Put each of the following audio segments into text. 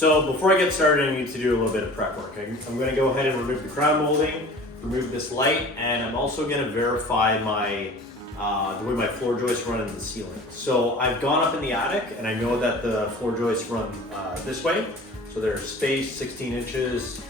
So before I get started, I need to do a little bit of prep work. I'm going to go ahead and remove the crown molding, remove this light, and I'm also going to verify my the way my floor joists run in the ceiling. So I've gone up in the attic and I know that the floor joists run this way. So they're spaced 16 inches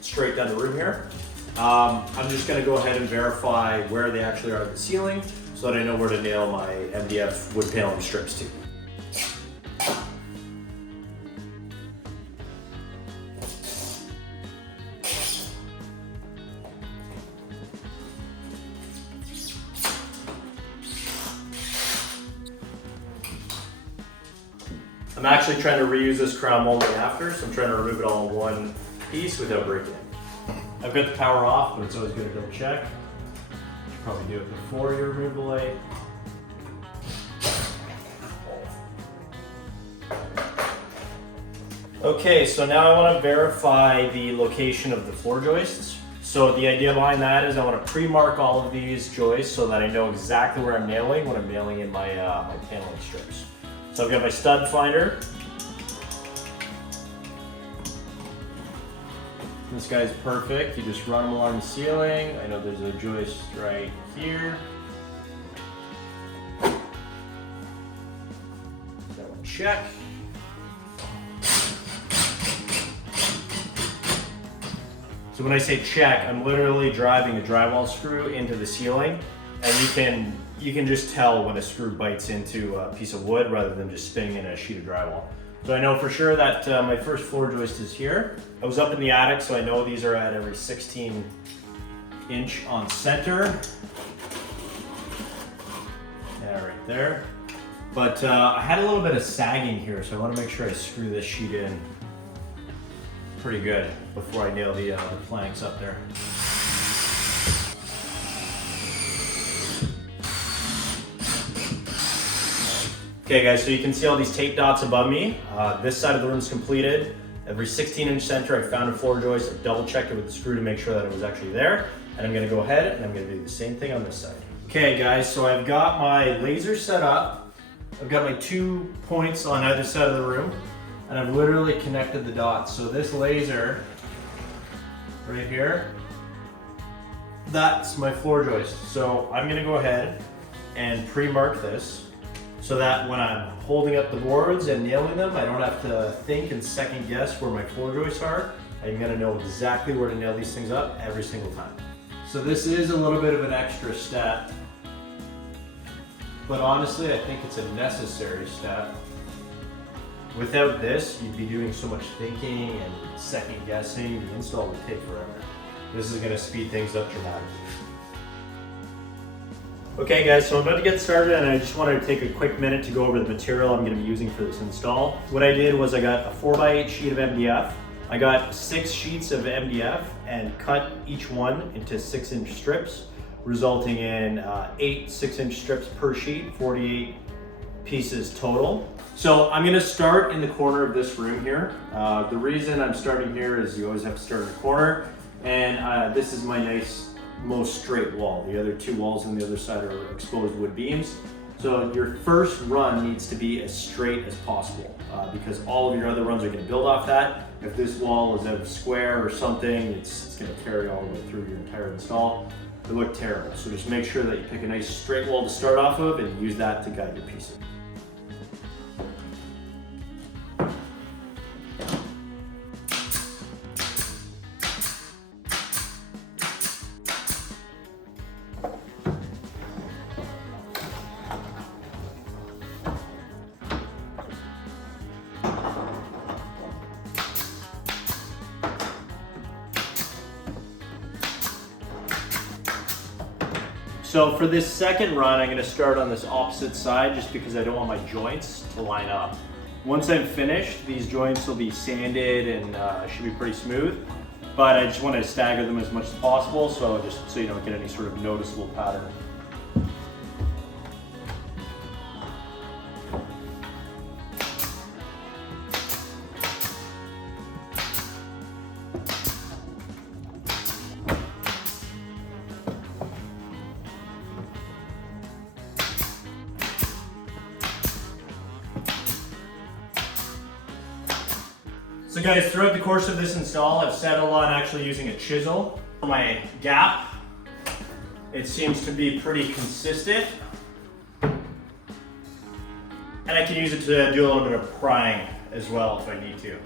straight down the room here. I'm just going to go ahead and verify where they actually are in the ceiling so that I know where to nail my MDF wood paneling strips to. I'm actually trying to reuse this crown molding after, so I'm trying to remove it all in one piece without breaking it. I've got the power off, but it's always good to double check. You should probably do it before you remove the light. Okay, so now I want to verify the location of the floor joists. So the idea behind that is I want to pre-mark all of these joists so that I know exactly where I'm nailing when I'm nailing in my, my paneling strips. So I've got my stud finder. This guy's perfect. You just run them along the ceiling. I know there's a joist right here. That one check. So when I say check, I'm literally driving a drywall screw into the ceiling, and you can just tell when a screw bites into a piece of wood rather than just spinning in a sheet of drywall. So I know for sure that my first floor joist is here. I was up in the attic, so I know these are at every 16 inch on center. Yeah, right there. But I had a little bit of sagging here, so I want to make sure I screw this sheet in pretty good before I nail the planks up there. Okay guys, so you can see all these tape dots above me. This side of the room is completed. Every 16-inch center, I found a floor joist. I double checked it with the screw to make sure that it was actually there. And I'm gonna go ahead and I'm gonna do the same thing on this side. Okay guys, so I've got my laser set up. I've got my 2 points on either side of the room, and I've literally connected the dots. So this laser right here, that's my floor joist. So I'm gonna go ahead and pre-mark this, so that when I'm holding up the boards and nailing them, I don't have to think and second guess where my floor joists are. I'm gonna know exactly where to nail these things up every single time. So this is a little bit of an extra step, but honestly, I think it's a necessary step. Without this, you'd be doing so much thinking and second guessing. The install would take forever. This is gonna speed things up dramatically. Okay guys, so I'm about to get started and I just wanted to take a quick minute to go over the material I'm going to be using for this install. What I did was I got a 4x8 sheet of MDF. I got 6 sheets of MDF and cut each one into 6-inch strips, resulting in 8 6-inch strips per sheet, 48 pieces total. So I'm going to start in the corner of this room here. The reason I'm starting here is you always have to start in the corner, and this is my nice most straight wall. The other 2 walls on the other side are exposed wood beams. So your first run needs to be as straight as possible because all of your other runs are going to build off that. If this wall is out of square or something, it's going to carry all the way through your entire install. It look terrible. So just make sure that you pick a nice straight wall to start off of and use that to guide your pieces. So for this second run, I'm going to start on this opposite side just because I don't want my joints to line up. Once I'm finished, these joints will be sanded and should be pretty smooth, but I just want to stagger them as much as possible so you don't get any sort of noticeable pattern. So guys, throughout the course of this install, I've settled on actually using a chisel for my gap. It seems to be pretty consistent. And I can use it to do a little bit of prying as well if I need to.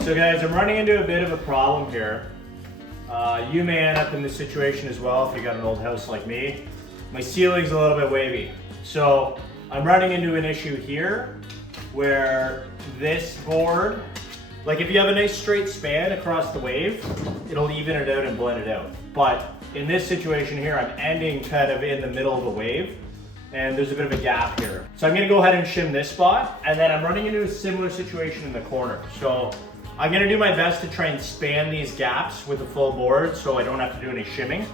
So guys, I'm running into a bit of a problem here. You may end up in this situation as well if you got an old house like me. My ceiling's a little bit wavy. So I'm running into an issue here where this board, like if you have a nice straight span across the wave, it'll even it out and blend it out. But in this situation here, I'm ending kind of in the middle of the wave and there's a bit of a gap here. So I'm gonna go ahead and shim this spot, and then I'm running into a similar situation in the corner. So I'm gonna do my best to try and span these gaps with the full board so I don't have to do any shimming.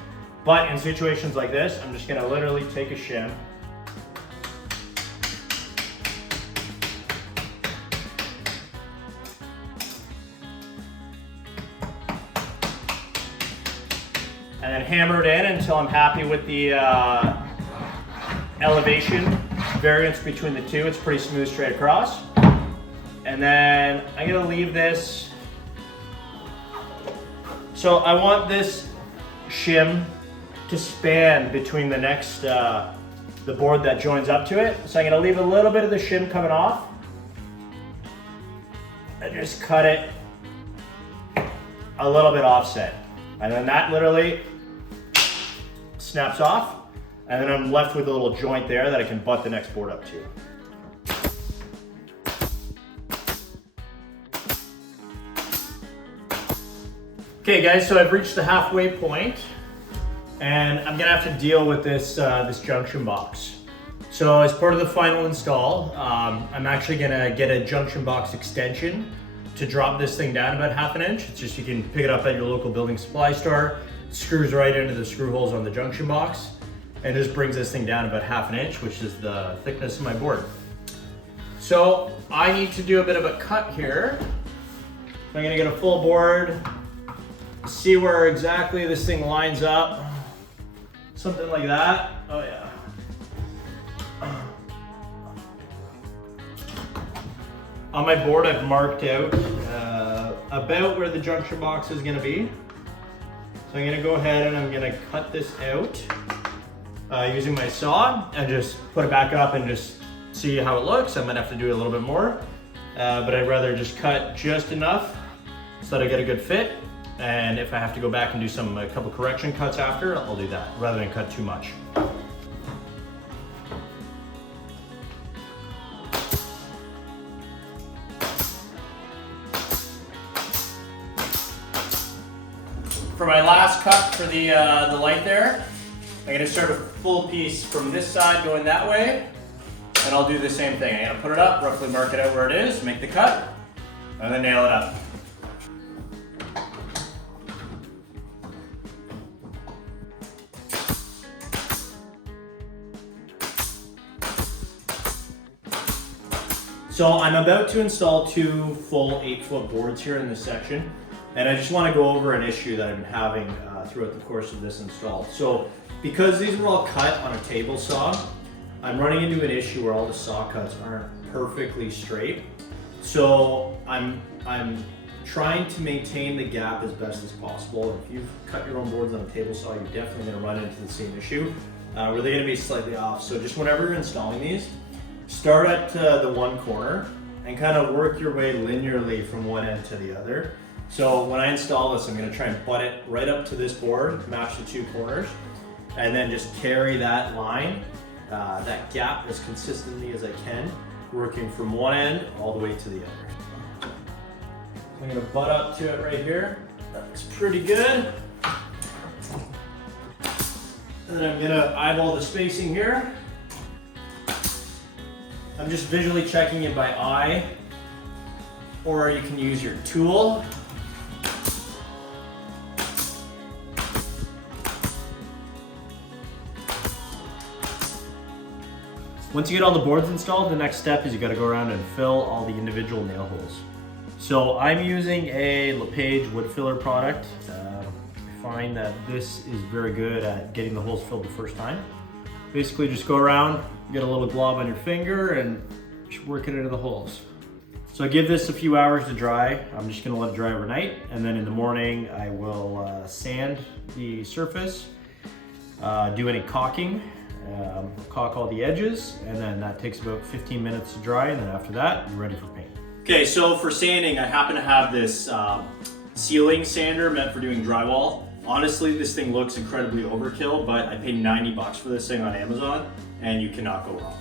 But in situations like this, I'm just gonna literally take a shim. And then hammer it in until I'm happy with the elevation variance between the two. It's pretty smooth straight across. And then I'm gonna leave this. So I want this shim to span between the next, the board that joins up to it. So I'm gonna leave a little bit of the shim coming off. And just cut it a little bit offset. And then that literally snaps off, and then I'm left with a little joint there that I can butt the next board up to. Okay guys, so I've reached the halfway point, and I'm gonna have to deal with this, this junction box. So as part of the final install, I'm actually gonna get a junction box extension to drop this thing down about 1/2 inch. It's just, you can pick it up at your local building supply store. It screws right into the screw holes on the junction box and just brings this thing down about 1/2 inch, which is the thickness of my board. So I need to do a bit of a cut here. I'm gonna get a full board, see where exactly this thing lines up. Something like that. Oh yeah. On my board, I've marked out about where the junction box is gonna be. So I'm gonna go ahead and I'm gonna cut this out using my saw and just put it back up and just see how it looks. I might have to do a little bit more, but I'd rather just cut just enough so that I get a good fit. And if I have to go back and do a couple correction cuts after, I'll do that rather than cut too much. For my last cut for the light there, I'm gonna start a full piece from this side going that way, and I'll do the same thing. I'm gonna put it up, roughly mark it out where it is, make the cut, and then nail it up. So I'm about to install 2 full 8-foot boards here in this section, and I just want to go over an issue that I've been having throughout the course of this install. So because these were all cut on a table saw, I'm running into an issue where all the saw cuts aren't perfectly straight. So I'm trying to maintain the gap as best as possible. If you've cut your own boards on a table saw, you're definitely going to run into the same issue where they're going to be slightly off. So just whenever you're installing these, start at the one corner and kind of work your way linearly from one end to the other. So when I install this, I'm going to try and butt it right up to this board, match the 2 corners, and then just carry that line, that gap as consistently as I can, working from one end all the way to the other. I'm going to butt up to it right here. That looks pretty good. And then I'm going to eyeball the spacing here. I'm just visually checking it by eye, or you can use your tool. Once you get all the boards installed, the next step is you gotta go around and fill all the individual nail holes. So I'm using a LePage wood filler product. I find that this is very good at getting the holes filled the first time. Basically just go around, get a little glob on your finger and just work it into the holes. So I give this a few hours to dry. I'm just gonna let it dry overnight, and then in the morning I will sand the surface, do any caulking, caulk all the edges, and then that takes about 15 minutes to dry, and then after that, you're ready for paint. Okay, so for sanding, I happen to have this sealing sander meant for doing drywall. Honestly, this thing looks incredibly overkill, but I paid 90 bucks for this thing on Amazon, and you cannot go wrong.